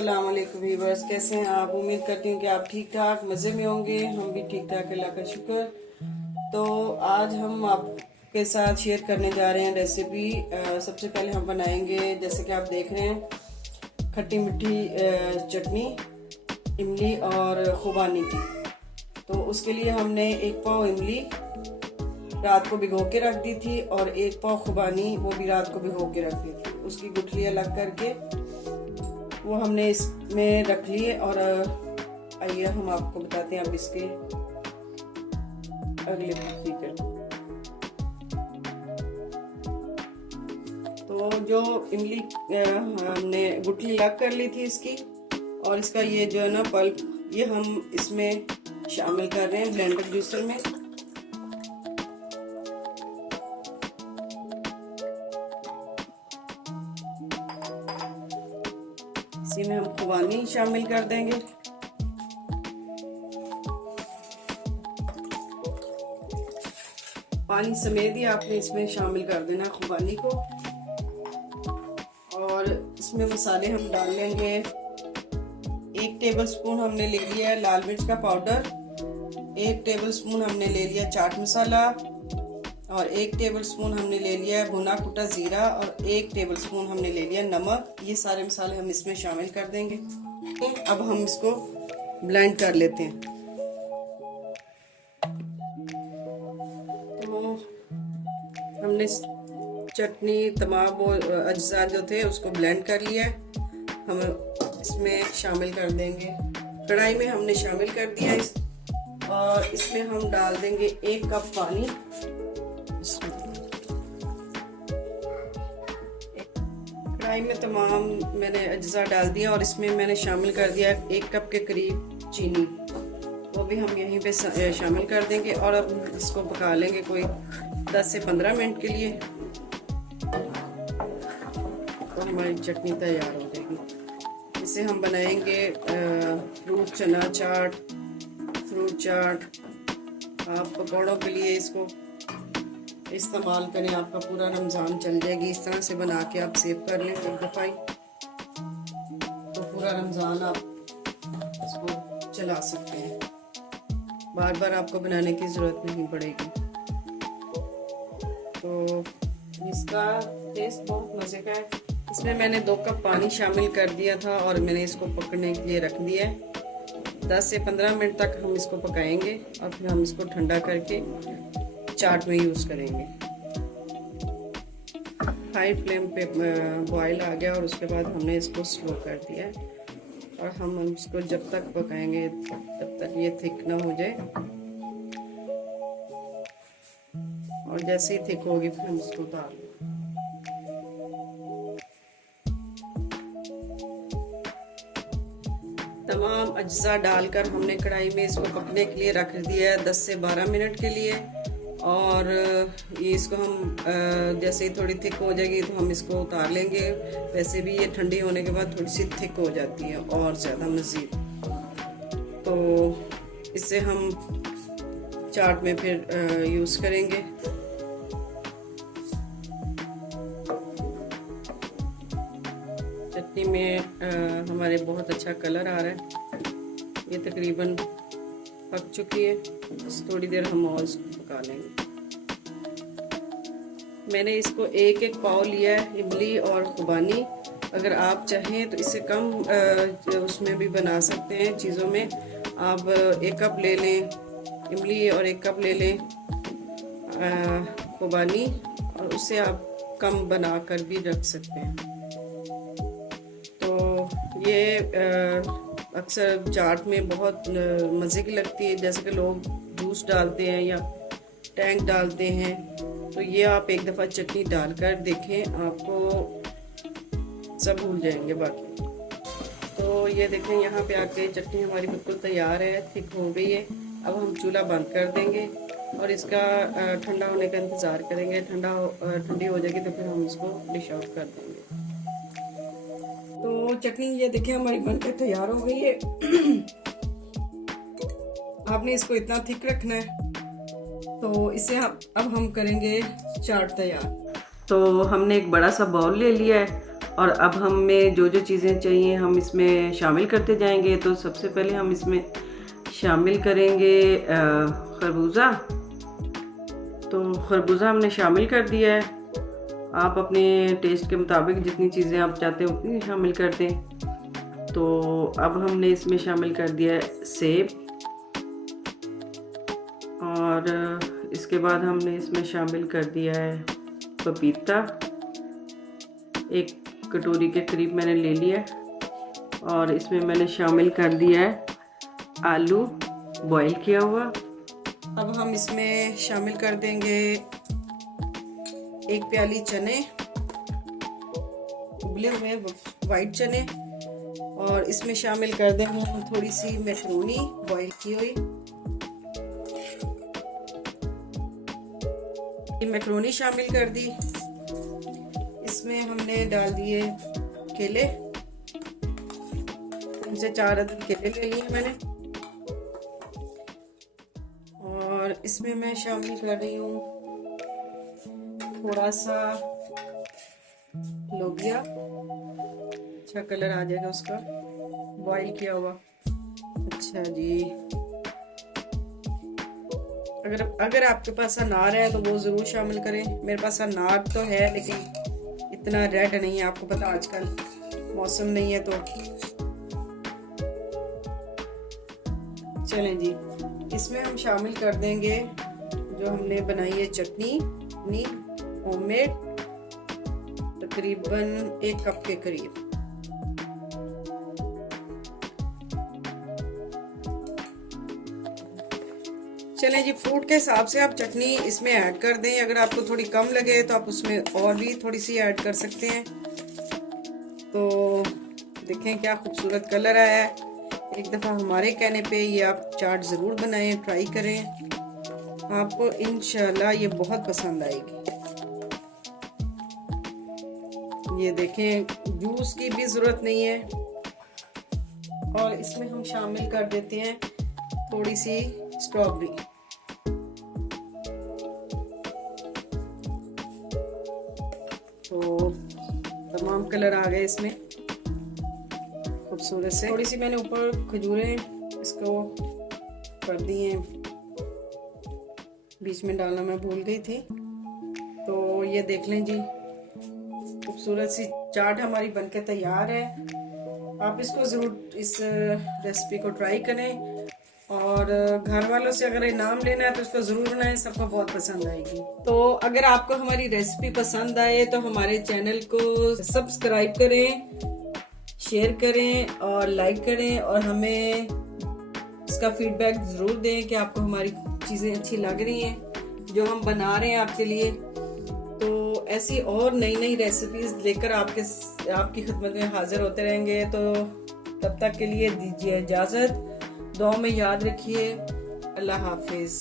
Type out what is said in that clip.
अस्सलाम वालेकुम व्यूअर्स, कैसे हैं आप। उम्मीद करती हूँ कि आप ठीक ठाक मज़े में होंगे। हम भी ठीक ठाक, अल्लाह का शुक्र। तो आज हम आपके साथ शेयर करने जा रहे हैं रेसिपी। सबसे पहले हम बनाएंगे, जैसे कि आप देख रहे हैं, खट्टी मीठी चटनी इमली और खुबानी की। तो उसके लिए हमने 1 पाव इमली रात को भिगो के रख दी थी और 1 पाव खुबानी वो भी रात को भिगो के रख दी थी। उसकी गुठली अलग करके वो हमने इसमें रख लिए। और आइए हम आपको बताते हैं अब इसके अगले प्रोसीजर। तो जो इमली हमने गुठली अलग कर ली थी इसकी, और इसका ये जो है ना पल्प, ये हम इसमें शामिल कर रहे हैं ब्लेंडर जूसर में। इसी में हम खुबानी शामिल कर देंगे। पानी समेत ही आपने इसमें शामिल कर देना खुबानी को। और इसमें मसाले हम डाल लेंगे। 1 टेबलस्पून हमने ले लिया है लाल मिर्च का पाउडर, 1 टेबलस्पून हमने ले लिया चाट मसाला, और 1 टेबलस्पून हमने ले लिया भुना कुटा जीरा, और 1 टेबलस्पून हमने ले लिया नमक। ये सारे मसाले हम इसमें शामिल कर देंगे। अब हम इसको ब्लेंड कर लेते हैं। तो हमने चटनी तमाम वो अज्जा जो थे उसको ब्लेंड कर लिया है। हम इसमें शामिल कर देंगे, कढ़ाई में हमने शामिल कर दिया है और इसमें हम डाल देंगे 1 कप पानी। कढ़ाई में तमाम मैंने अज्जा डाल दिया और इसमें मैंने शामिल कर दिया 1 कप के करीब चीनी, वो भी हम यहीं पे शामिल कर देंगे। और अब इसको पका लेंगे कोई 10 से 15 मिनट के लिए। तो हमारी चटनी तैयार हो जाएगी। इसे हम बनाएंगे फ्रूट चना चाट, फ्रूट चाट। आप पकौड़ों के लिए इसको इस्तेमाल करें, आपका पूरा रमज़ान चल जाएगी। इस तरह से बना के आप सेव कर लें 1 दफ़ा ही, तो पूरा रमज़ान आप इसको चला सकते हैं। बार बार आपको बनाने की ज़रूरत नहीं पड़ेगी। तो इसका टेस्ट बहुत मज़े का है। इसमें मैंने 2 कप पानी शामिल कर दिया था और मैंने इसको पकने के लिए रख दिया है। 10 से 15 मिनट तक हम इसको पकाएंगे और फिर हम इसको ठंडा करके चाट में यूज़ करेंगे। हाई फ्लेम पे बॉयल आ गया और उसके बाद हमने इसको स्लो कर दिया है। और हम इसको जब तक पकाएंगे तब तक ये थिक ना हो जाए, और जैसे ही थिक होगी फिर हम इसको उतार लेंगे। तमाम अज्जा डालकर हमने कढ़ाई में इसको पकने के लिए रख दिया है 10 से 12 मिनट के लिए। और ये इसको हम जैसे ही थोड़ी थिक हो जाएगी तो हम इसको उतार लेंगे। वैसे भी ये ठंडी होने के बाद थोड़ी सी थिक हो जाती है और ज़्यादा मज़ीद। तो इसे हम चाट में फिर यूज़ करेंगे। चटनी में हमारे बहुत अच्छा कलर आ रहा है। ये तकरीबन पक चुकी है, थोड़ी देर हम और इसको पका लेंगे। मैंने इसको 1-1 पाव लिया है इमली और खुबानी। अगर आप चाहें तो इससे कम उसमें भी बना सकते हैं चीज़ों में। आप 1 कप ले लें इमली और 1 कप ले लें खुबानी, और उससे आप कम बना कर भी रख सकते हैं। तो ये अक्सर चाट में बहुत मज़े की लगती है। जैसे कि लोग जूस डालते हैं या टैंक डालते हैं, तो ये आप 1 दफ़ा चटनी डालकर देखें, आपको सब भूल जाएंगे बाकी। तो ये देखें, यहाँ पे आके चटनी हमारी बिल्कुल तैयार है, थिक हो गई है। अब हम चूल्हा बंद कर देंगे और इसका ठंडा होने का इंतज़ार करेंगे। ठंडी हो जाएगी तो फिर हम इसको डिश आउट कर देंगे। तो चटनी ये देखिए हमारी बनकर तैयार हो गई है। आपने इसको इतना थिक रखना है। तो इसे अब हम करेंगे चाट तैयार। तो हमने एक बड़ा सा बाउल ले लिया है और अब हमें जो जो चीज़ें चाहिए हम इसमें शामिल करते जाएंगे। तो सबसे पहले हम इसमें शामिल करेंगे खरबूजा। तो खरबूजा हमने शामिल कर दिया है। आप अपने टेस्ट के मुताबिक जितनी चीज़ें आप चाहते हैं उतनी शामिल कर दें। तो अब हमने इसमें शामिल कर दिया है सेब, और इसके बाद हमने इसमें शामिल कर दिया है पपीता। एक कटोरी के करीब मैंने ले लिया है, और इसमें मैंने शामिल कर दिया है आलू बॉईल किया हुआ। अब हम इसमें शामिल कर देंगे 1 प्याली चने, उबले हुए वाइट चने, और इसमें शामिल कर देंगे हम थोड़ी सी मैक्रोनी बॉईल की हुई। मैक्रोनी शामिल कर दी। इसमें हमने डाल दिए केले, 3 से 4 अदद केले ले लिए मैंने, और इसमें मैं शामिल कर रही हूँ थोड़ा सा लोबिया, अच्छा कलर आ जाएगा उसका, बॉईल किया हुआ। अच्छा जी, अगर आपके पास अनार है तो वो ज़रूर शामिल करें। मेरे पास अनार तो है लेकिन इतना रेड नहीं है, आपको पता आजकल मौसम नहीं है। तो चलें जी, इसमें हम शामिल कर देंगे जो हमने बनाई है चटनी अपनी होममेड, तकरीबन 1 कप के करीब। चलें जी, फ्रूट के हिसाब से आप चटनी इसमें ऐड कर दें। अगर आपको थोड़ी कम लगे तो आप उसमें और भी थोड़ी सी ऐड कर सकते हैं। तो देखें क्या खूबसूरत कलर आया है। एक दफ़ा हमारे कहने पे ये आप चाट ज़रूर बनाएं, ट्राई करें, आपको इंशाल्लाह ये बहुत पसंद आएगी। ये देखें, जूस की भी ज़रूरत नहीं है। और इसमें हम शामिल कर देते हैं थोड़ी सी स्ट्रॉबेरी। तो तमाम कलर आ गए इसमें खूबसूरत से। थोड़ी सी मैंने ऊपर खजूरें इसको कर दी हैं, बीच में डालना मैं भूल गई थी। तो ये देख लें जी, खूबसूरत सी चाट हमारी बनके तैयार है। आप इसको ज़रूर इस रेसिपी को ट्राई करें, और घर वालों से अगर इनाम लेना है तो इसको ज़रूर बनाएं, सबको बहुत पसंद आएगी। तो अगर आपको हमारी रेसिपी पसंद आए तो हमारे चैनल को सब्सक्राइब करें, शेयर करें और लाइक करें, और हमें इसका फीडबैक ज़रूर दें कि आपको हमारी चीज़ें अच्छी लग रही हैं जो हम बना रहे हैं आपके लिए। तो ऐसी और नई नई रेसिपीज़ लेकर आपकी खिदमत में हाजिर होते रहेंगे। तो तब तक के लिए दीजिए इजाज़त, दुआ में याद रखिए। अल्लाह हाफिज़।